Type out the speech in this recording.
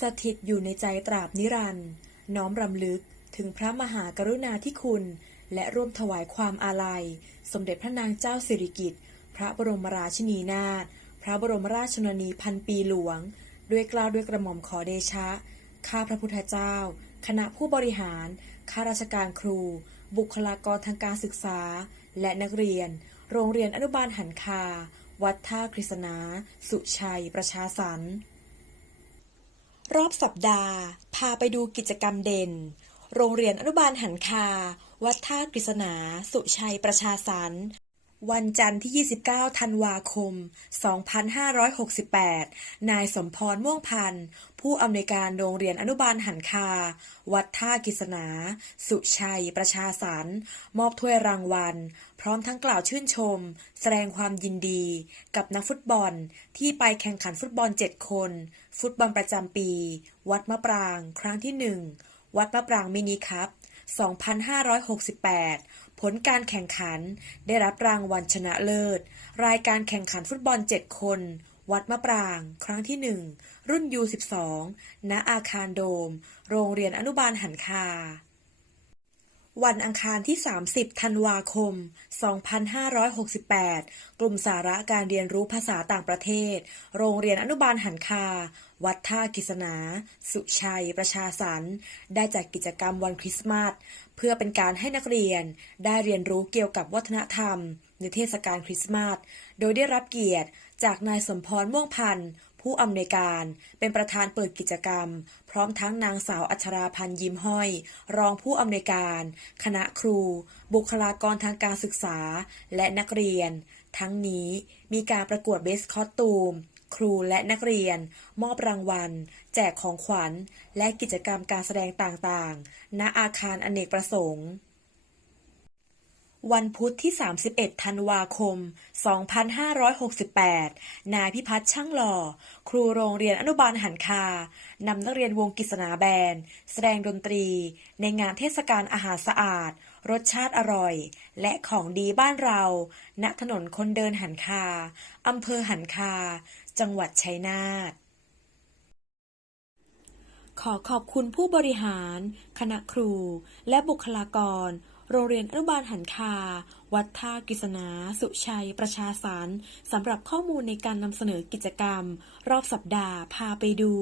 สถิตอยู่ในใจตราบนิรันดร์น้อมรำลึกถึงพระมหากรุณาธิคุณ และร่วมถวายความอาลัย สมเด็จพระนางเจ้าสิริกิติ์พระบรมราชินีนาถพระบรมราชชนนีพันปีหลวง ด้วยกล้าวด้วยกระหม่อมขอเดชะ ข้าพระพุทธเจ้า คณะผู้บริหาร ข้าราชการครู บุคลากรทางการศึกษา และนักเรียน โรงเรียนอนุบาลหันคา วัดท่ากฤษณาสุชัย ประชาสรรค์ รอบสัปดาห์ พาไปดูกิจกรรมเด่น โรงเรียนอนุบาลหันคา วัดท่ากฤษณา สุชัยประชาสรรค์ วันจันทร์ที่ 29 ธันวาคม 2568 นายสมพร ม่วงพันธ์ ผู้อำนวยการโรงเรียนอนุบาลหันคา วัดท่ากฤษณา สุชัย ประชาสรรค์มอบถ้วยรางวัล พร้อมทั้งกล่าวชื่นชม แสดงความยินดี กับนักฟุตบอลที่ไปแข่งขันฟุตบอล 7 คน ฟุตบอลประจำปี วัดมะปราง ครั้งที่ 1 วัดมะปรางมินิคัพ 2568 ผลการแข่งขันได้รับรางวัลชนะเลิศ รายการแข่งขันฟุตบอล 7 คน วัดมะปราง ครั้งที่ 1 รุ่น U12 ณอาคารโดม โรงเรียนอนุบาลหันคา วันอังคารที่ 30 ธันวาคม 2568 กลุ่มสาระการเรียนรู้ภาษาต่างประเทศ โรงเรียนอนุบาลหันคา วัดท่ากิษณา สุชัย ประชาสรรค์ได้จัดกิจกรรมวันคริสต์มาส เพื่อเป็นการให้นักเรียนได้เรียนรู้เกี่ยวกับวัฒนธรรม ในเทศกาลคริสต์มาส โดยได้รับเกียรติจากนายสมพร ม่วงพันธ์ ผู้อำนวยการ เป็นประธานเปิดกิจกรรม พร้อมทั้งนางสาวอัชราพันธ์ยิ้มห้อย รองผู้อำนวยการ คณะครู บุคลากรทางการศึกษา และนักเรียน ทั้งนี้มีการประกวดเบสคอสตูม ครูและนักเรียน มอบรางวัล แจกของขวัญ และกิจกรรมการแสดงต่างๆ ณอาคารอเนกประสงค์ วันพุธที่ 31 ธันวาคม 2568 นายพิพัฒน์ช่างหล่อ ครูโรงเรียนอนุบาลหันคา นำนักเรียนวงกิษณาแบน แสดงดนตรี ในงานเทศกาลอาหารสะอาด รสชาติอร่อย และของดีบ้านเรา ณ ถนนคนเดินหันคา อำเภอหันคา จังหวัดชัยนาทขอขอบคุณผู้บริหาร คณะครู และบุคลากร โรงเรียนอนุบาลหันคา วัดท่ากิษณา สุชัย ประชาสารสำหรับข้อมูลในการนำเสนอกิจกรรม รอบสัปดาห์พาไปดู